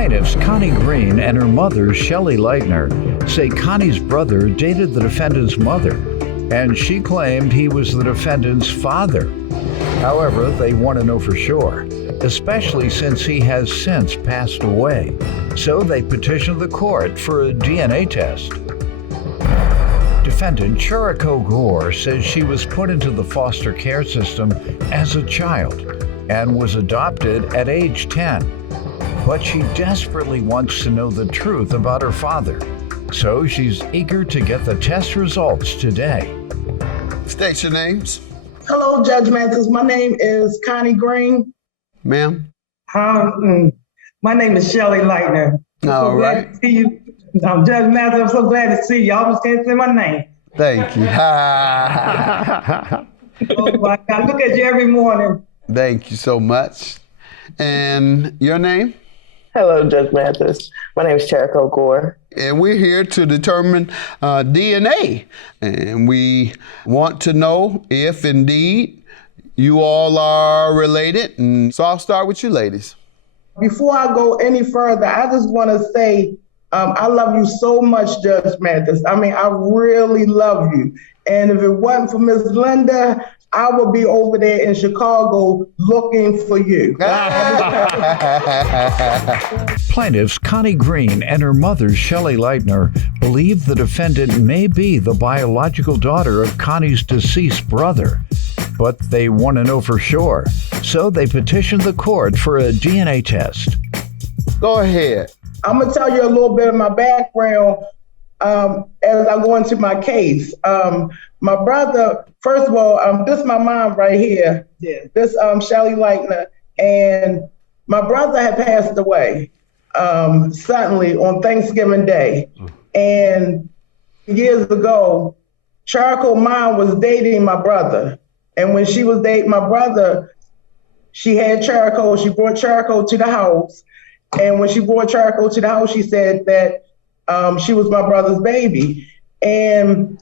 Plaintiffs Connie Green and her mother, Shelley Leitner, say Connie's brother dated the defendant's mother, and she claimed he was the defendant's father. However, they want to know for sure, especially since he has since passed away. So they petitioned the court for a DNA test. Defendant Churiko Gore says she was put into the foster care system as a child and was adopted at age 10. But she desperately wants to know the truth about her father, so she's eager to get the test results today. State your names. Hello, Judge Mathis. My name is Connie Green. Ma'am? My name is Shelley Leitner. All right. Glad to see you. Judge Mathis, I'm so glad to see you. I almost can't say my name. Thank you. Oh my God, I look at you every morning. Thank you so much. And your name? Hello, Judge Mathis. My name is Churiko Gore. And we're here to determine DNA. And we want to know if indeed you all are related. And so I'll start with you ladies. Before I go any further, I just want to say I love you so much, Judge Mathis. I mean, I really love you. And if it wasn't for Miss Linda, I would be over there in Chicago looking for you. Plaintiffs Connie Green and her mother, Shelley Leitner, believe the defendant may be the biological daughter of Connie's deceased brother, but they want to know for sure. So they petitioned the court for a DNA test. Go ahead. I'm going to tell you a little bit of my background as I go into my case. My brother, first of all, this is my mom right here. Yeah. This Shelley Leitner. And my brother had passed away suddenly on Thanksgiving Day. And years ago, Churiko's mom was dating my brother. And when she was dating my brother, she had Churiko. She brought Churiko to the house. And when she brought Churiko to the house, she said that she was my brother's baby. And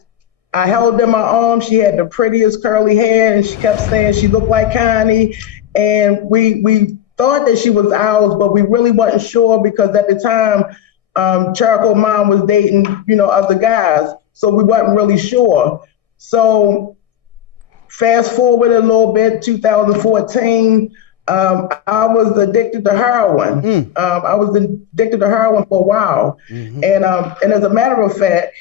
I held in my arms. She had the prettiest curly hair, and she kept saying she looked like Connie. And we thought that she was ours, but we really wasn't sure because at the time, Churiko's mom was dating, other guys. So we wasn't really sure. So fast forward a little bit, 2014, I was addicted to heroin. I was addicted to heroin for a while. Mm-hmm. And as a matter of fact,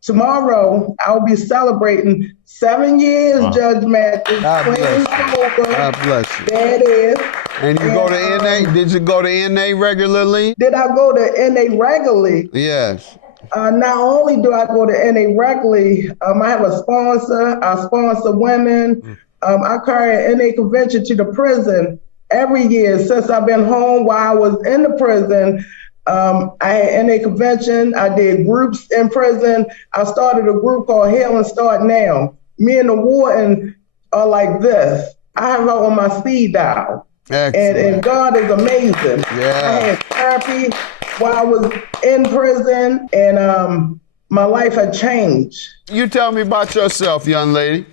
tomorrow I'll be celebrating 7 years, Judge Mathis. God bless you. God bless you. That is. And you go to NA? Did you go to NA regularly? Did I go to NA regularly? Yes. Not only do I go to NA regularly, I have a sponsor. I sponsor women. I carry an NA convention to the prison every year since I've been home. While I was in the prison, I had NA convention. I did groups in prison. I started a group called Heal and Start Now. Me and the warden are like this. I have her on my speed dial. And God is amazing. Yeah. I had therapy while I was in prison, and my life had changed. You tell me about yourself, young lady.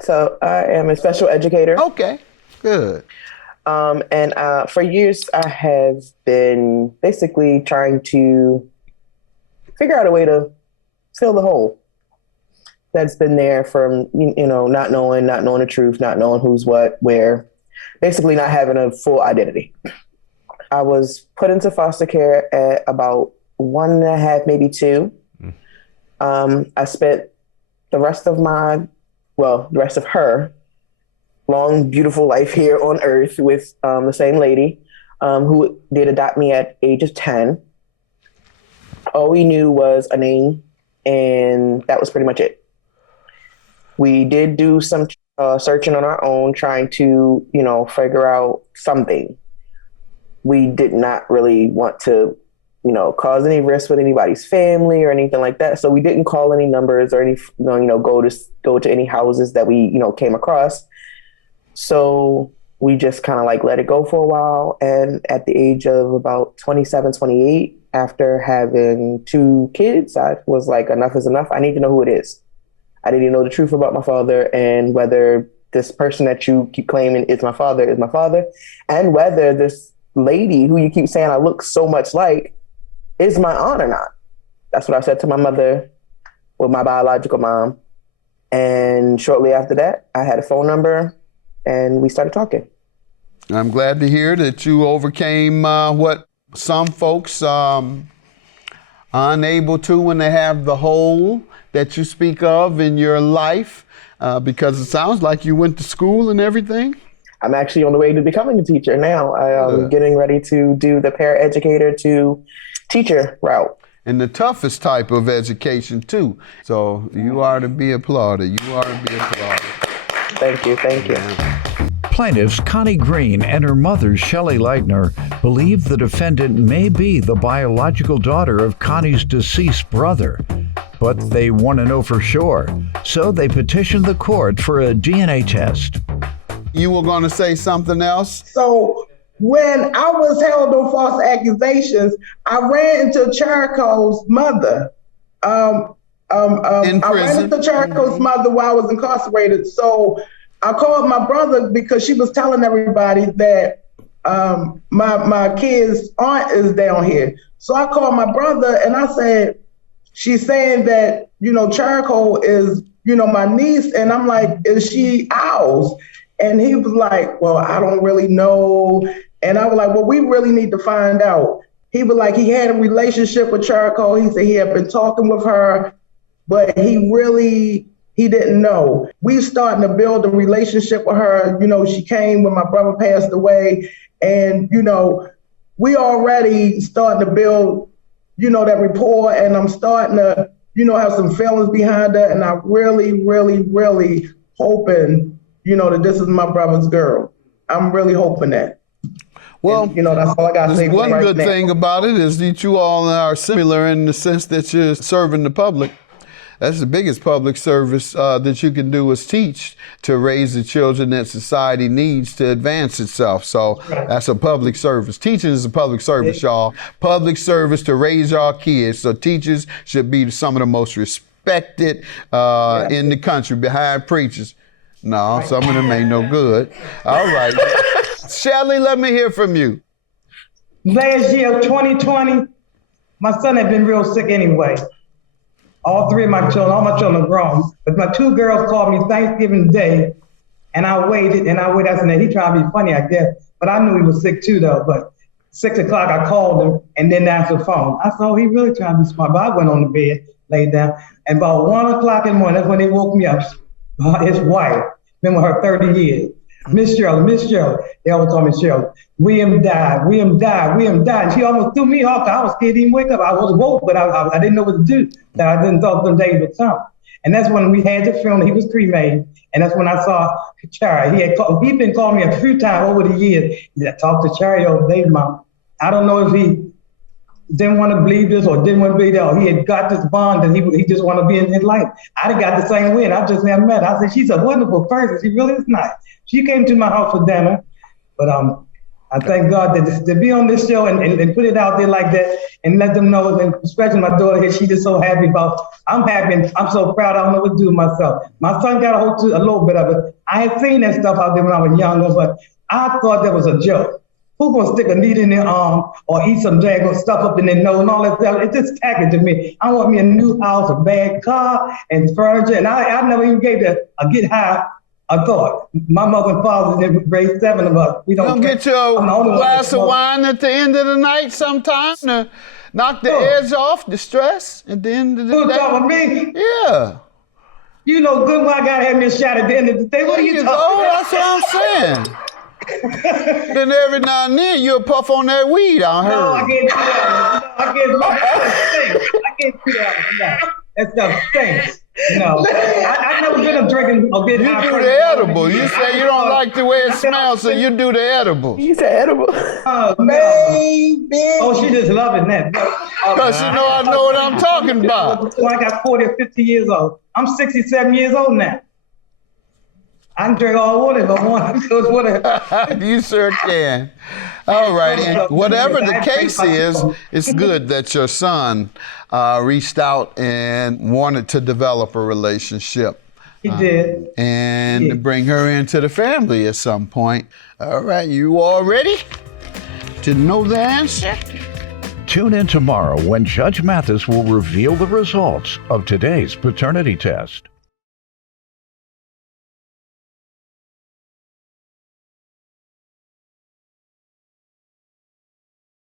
So I am a special educator. Okay, good. And for years, I have been basically trying to figure out a way to fill the hole that's been there from, not knowing the truth, not knowing who's what, where, basically not having a full identity. I was put into foster care at about 1.5, maybe 2. I spent the rest of her long, beautiful life here on earth with the same lady who did adopt me at age of 10. All we knew was a name, and that was pretty much it. We did do some searching on our own, trying to, figure out something. We did not really want to, cause any risk with anybody's family or anything like that. So we didn't call any numbers or any, go to any houses that we, came across. So we just kind of let it go for a while. And at the age of about 27, 28, after having 2 kids, I was like, enough is enough. I need to know who it is. I need to know the truth about my father, and whether this person that you keep claiming is my father, and whether this lady who you keep saying I look so much like is my aunt or not? That's what I said to my mother with my biological mom. And shortly after that, I had a phone number and we started talking. I'm glad to hear that you overcame what some folks are unable to when they have the hole that you speak of in your life, because it sounds like you went to school and everything. I'm actually on the way to becoming a teacher now. I'm getting ready to do the paraeducator to teacher route. And the toughest type of education too. So you are to be applauded. You are to be applauded. Thank you, thank you. Plaintiffs Connie Green and her mother, Shelley Leitner, believe the defendant may be the biological daughter of Connie's deceased brother. But they want to know for sure, so they petitioned the court for a DNA test. You were going to say something else? So when I was held on false accusations, I ran into Charico's mother. In prison. I ran into Charico's mother while I was incarcerated. So I called my brother because she was telling everybody that my kid's aunt is down here. So I called my brother and I said, she's saying that, Charico is, my niece. And I'm like, is she ours? And he was like, well, I don't really know. And I was like, well, we really need to find out. He was like, he had a relationship with Charico. He said he had been talking with her, but he didn't know. We starting to build a relationship with her. She came when my brother passed away. And, we already starting to build, that rapport. And I'm starting to, have some feelings behind her. And I really, really, really hoping, that this is my brother's girl. I'm really hoping that. Well, and, that's all I got to say. One right good now. thing about it is that you all are similar in the sense that you're serving the public. That's the biggest public service that you can do is teach to raise the children that society needs to advance itself. So that's a public service. Teaching is a public service, y'all. Public service to raise our kids. So teachers should be some of the most respected in the country behind preachers. No, some of them ain't no good. All right. Shelley, let me hear from you. Last year, 2020, my son had been real sick anyway. All my children are grown. But my two girls called me Thanksgiving Day, and I waited. I said, he trying to be funny, I guess. But I knew he was sick too, though. But 6 o'clock, I called him and didn't answer the phone. I said, oh, he really trying to be smart. But I went on the bed, laid down. And about 1 o'clock in the morning, that's when they woke me up. His wife, been with her 30 years. Miss Shirley. They always call me Shirley. William died. And she almost threw me off. I was scared to even wake up. I was woke, but I didn't know what to do. That I didn't thought them days would come. And that's when we had the funeral. He was cremated. And that's when I saw Chari. He'd been calling me a few times over the years. I talked to Chari over day, Mom. I don't know if he didn't want to believe this or didn't want to believe that, or he had got this bond and he just want to be in his life. I got the same way, and I just never met her. I said, she's a wonderful person. She really is nice. She came to my house for dinner, but I thank God that to be on this show and put it out there like that and let them know, and especially my daughter here, she's just so happy about, I'm happy and I'm so proud, I don't know what to do with myself. My son got a little bit of it. I had seen that stuff out there when I was younger, but I thought that was a joke. Who's gonna stick a needle in their arm or eat some daggone stuff up in their nose and all that stuff? It's just tacky to me. I want me a new house, a bad car, and furniture, and I never even gave that a get high a thought. My mother and father, they raised 7 of us. We don't get your glass of wine at the end of the night sometime to knock the edge off the stress at the end of the day. Who's talking me? Yeah. You know good when I gotta have me a shot at the end of the day. What are you talking about? That's what I'm saying. Then every now and then you'll puff on that weed, I heard. No, I can't do that. No, I can't do that. No, that stuff stinks. No, I've never been a drinking or getting high. You do the edible. You say you don't like the way it smells, so you do the edible. You said edible. Oh, Baby. Oh, she just loving that. Because you know I know what I'm talking about. So I got 40 or 50 years old. I'm 67 years old now. I can drink all water if I want. You sure can. All right. And whatever the case is, it's good that your son reached out and wanted to develop a relationship. He did. And bring her into the family at some point. All right. You all ready? to know the answer? Tune in tomorrow when Judge Mathis will reveal the results of today's paternity test.